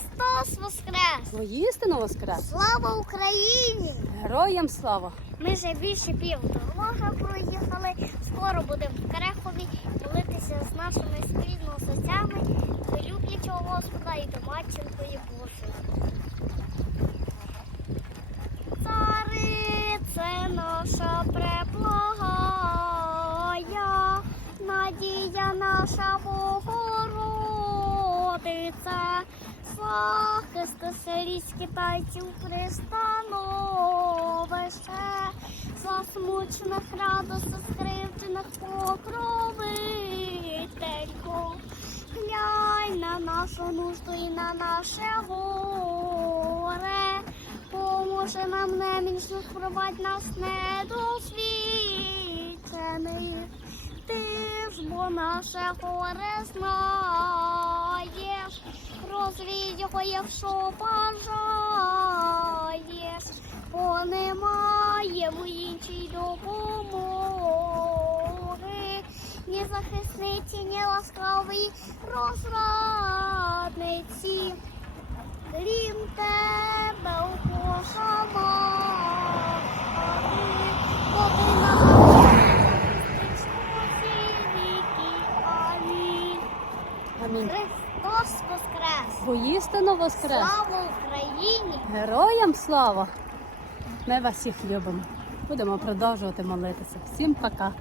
Христос Воскрес! Воістину воскрес! Слава Україні! Героям слава! Ми вже більше півдорога проїхали. Скоро будемо в Крехові молитися з нашими спільносоцями до люблячого Господа і до матінкої Божої. Царице наша преблага, надія наша Богородиця, захист селість китайців пристановище, засмучених радостних скривджених покровителько. Глянь на нашу нужду і на наше горе. Поможе нам немічних провадь нас недосвідчених. Ти ж бо наше горе знаєш, розвій його, якщо бажаєш, бо немає в іншій допомоги, ні захисниці, ні ласкавий розрадниці. Крім тебе Амінь. Христос Воскрес! Воістину воскрес! Слава Україні! Героям слава! Ми вас всіх любимо. Будемо продовжувати молитися. Всім пока!